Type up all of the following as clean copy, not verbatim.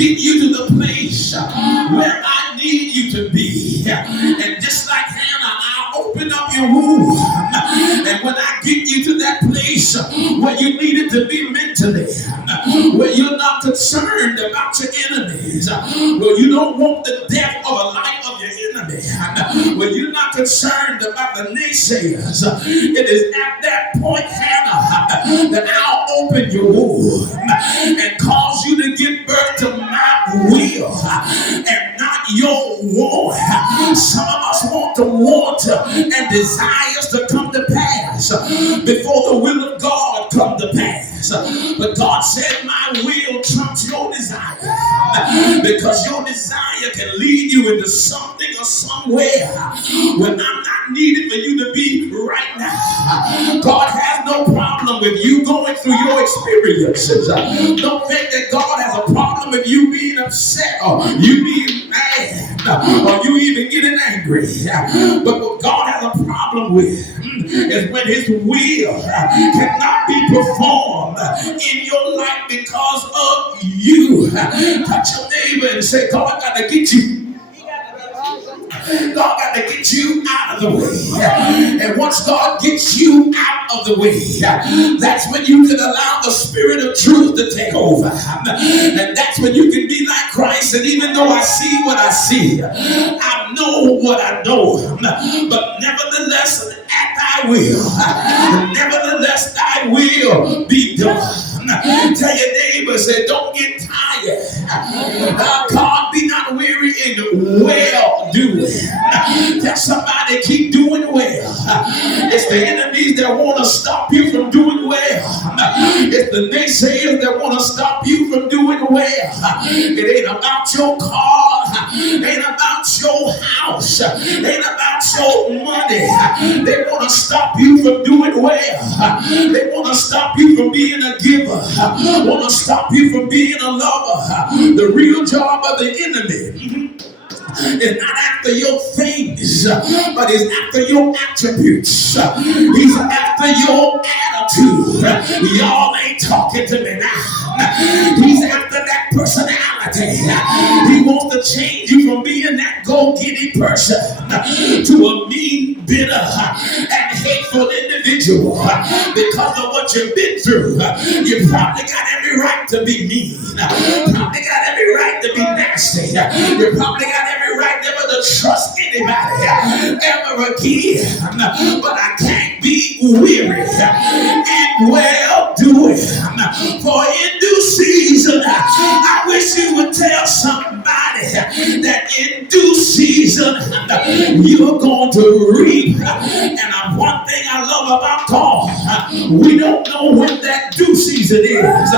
get you to the place where I need you to be. And just like Hannah, I'll open up your womb. And when I get you to that place where you needed to be mentally, where you're not concerned about your enemies, where you don't want the death or the life of your enemy, where you're not concerned about the naysayers, it is at that point, Hannah, that I'll open your womb and cause you to give birth to my will and not your want. Some of us want the want and desires to come to pass before the will of God come to pass. But God said, my will trumps your desire, because your desire can lead you into something or somewhere when I'm not needed for you to be right now. God has no problem with you going through your experiences. Don't think that God has a problem with you being upset or you being mad or you even getting angry. But what God has a problem with is when his will cannot be performed in your life because of you. Touch your neighbor and say, God got to get you. God got to get you out of the way. And once God gets you out of the way, that's when you can allow the Spirit of truth to take over. And that's when you can be like Christ. And even though I see what I see, I know what I know. But nevertheless, act I will. Nevertheless, thy will be done. Tell your neighbor, say, don't get tired. God, be not weary in well doing. Tell somebody, keep doing well. It's the enemies that want to stop you from doing well. It's the naysayers that want to stop you from doing well. It ain't about your car. It ain't about your house. It ain't about your money. They want to stop you from doing well. They want to stop you from being a giver. Want to stop you from being a lover. The real job of the enemy is not after your things, but is after your attributes. He's after your attitude. Y'all ain't talking to me now. He's after that personality. He wants to change you from being that go-getty person to a mean, bitter, and hateful individual because of what you've been through. You probably got every right to be mean. Probably got every right to be nasty. You probably got every right never to trust anybody ever again. But I can't be weary in well doing, for in due season I wish you would tell somebody that in due season you're going to reap. And one thing I love about God, we don't know when that due season is,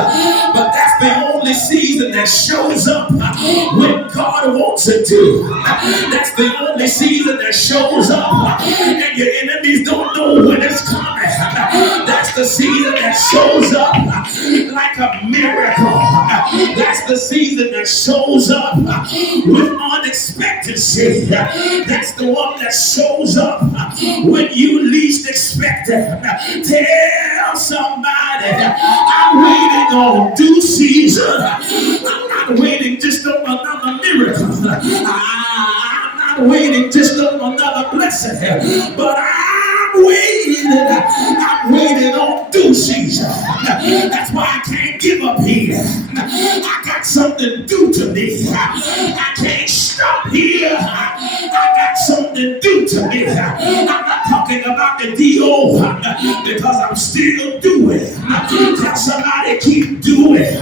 but that's the only season that shows up when God wants it to. That's the only season that shows up and your enemies don't know when it's coming. That's the season that shows up like a miracle. That's the season that shows up with unexpectancy. That's the one that shows up when you least expect it. Tell somebody, I'm waiting on due season. I'm not waiting just on another miracle. I'm not waiting just on another blessing, but I'm waiting on due season. That's why I can't give up here. I got something due to me. I can't stop here. I got something due to me. I'm not talking about the D.O. because I'm still doing. Tell somebody, keep doing.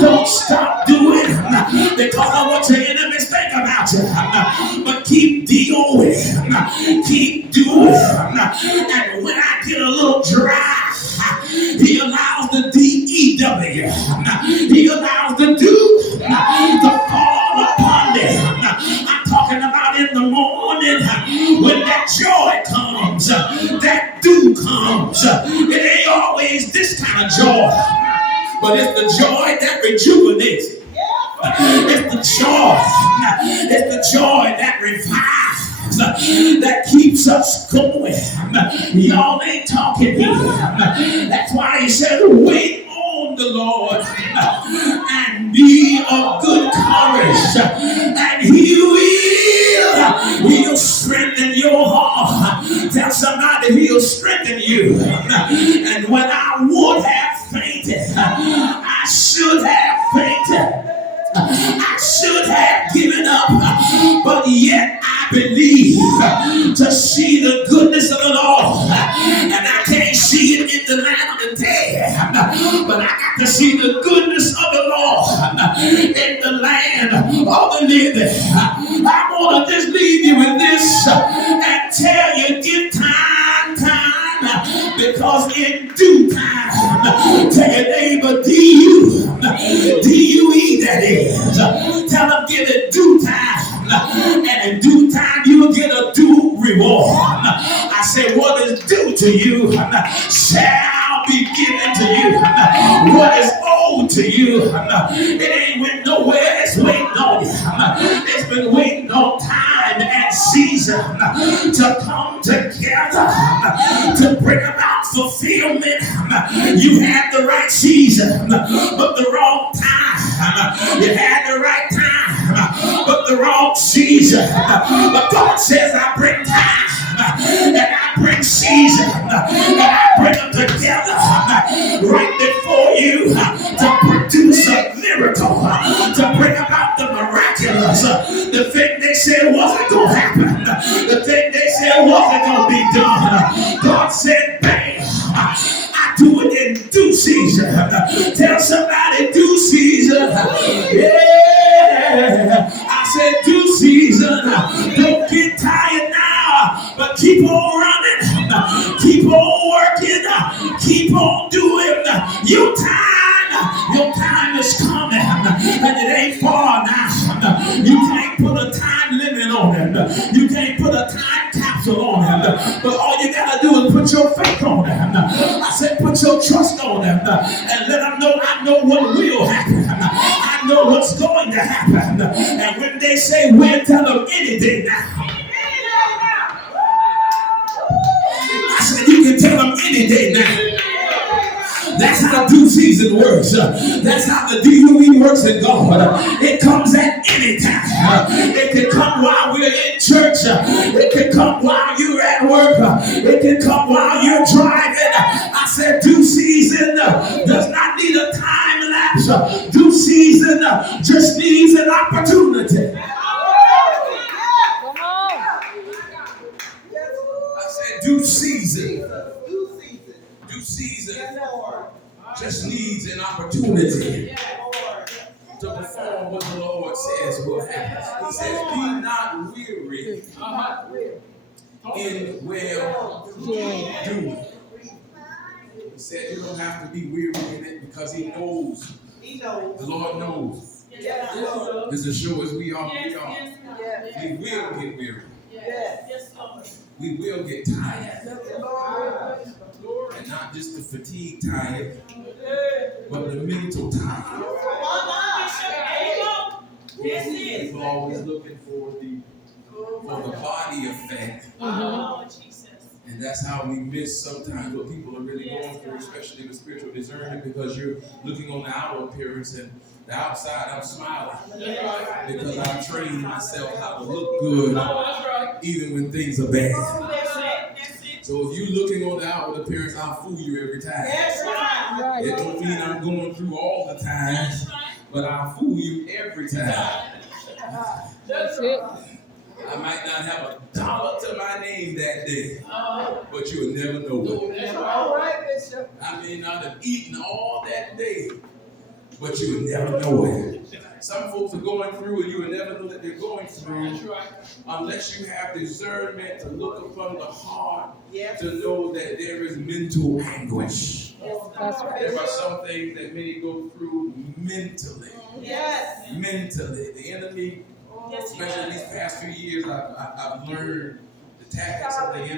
Don't stop doing because of what your enemies think about you. But keep doing. Keep doing. And when I get a little dry, he allows the D-E-W. He allows the dew to fall upon them. I'm talking about in the morning when that joy comes, that dew comes. It ain't always this kind of joy, but it's the joy that rejuvenates. It's the joy. It's the joy that revives. That keeps us going. Y'all ain't talking here. That's why he said, wait on the Lord and and be of good courage, and he'll strengthen your heart. Tell somebody he'll strengthen you. And when I would have fainted, I should have fainted. I should have given up, but yet I believe to see the goodness of the Lord. And I can't see it in the land of the dead, but I got to see the goodness of the Lord in the land of the living. I want to just leave you with this and tell you, give time, because in due time, tell your neighbor, D-U-E, that is. Tell them, give it due time, and in due time you will get a due reward. I say, what is due to you shall be given to you. What is owed to you, it ain't went nowhere. It's waiting on you. It's been waiting on time and season to come together to bring about fulfillment. You had the right season, but the wrong time. You had the right time, but the wrong season. But God says, I bring time, and I bring season, and I bring them together right before you to produce a miracle, to bring about the miraculous. The thing they said wasn't going to happen, the thing they said wasn't going to be done, God said, bam, I do it in due season. Tell somebody, due season. Yeah, I said due season. Don't get tired now, but keep on running, keep on working, keep on doing. Your time is coming, and it ain't far now. You can't put a time limit on it. You can't put a time capsule on it. But all you gotta do is put your faith on it. I said put your trust on it, and let them know, I know what will happen. I know what's going to happen. And when they say when, tell them any day now. I said you can tell them any day now. That's how due season works. That's how the DUE works in God. It comes at any time. It can come while we're in church. It can come while you're at work. It can come while you're driving. I said due season does not need a time lapse. Due season just needs an opportunity. I said due season. Due season just needs an opportunity to perform what the Lord says will happen. He says, be not weary in well doing. He said you don't have to be weary in it because he knows. The Lord knows. As sure as we are, we will get weary. We will get tired. And not just the fatigue tired, but the mental tired. We're always looking for the body effect. And that's how we miss sometimes what people are really going through, especially with spiritual discernment, because you're looking on the outer appearance and the outside, I'm smiling because I've trained myself how to look good even when things are bad. So if you're looking on the outward appearance, I'll fool you every time. It don't mean I'm going through all the time, but I'll fool you every time. That's it. I might not have $1 to my name that day, but you'll never know it. That's all right, Bishop. I may not have eaten all that day, but you will never know it. Some folks are going through and you will never know that they're going through unless you have discernment to look upon the heart to know that there is mental anguish. That's right. There are some things that many go through mentally. Yes. Mentally. The enemy, especially these past few years, I've learned the tactics of the enemy.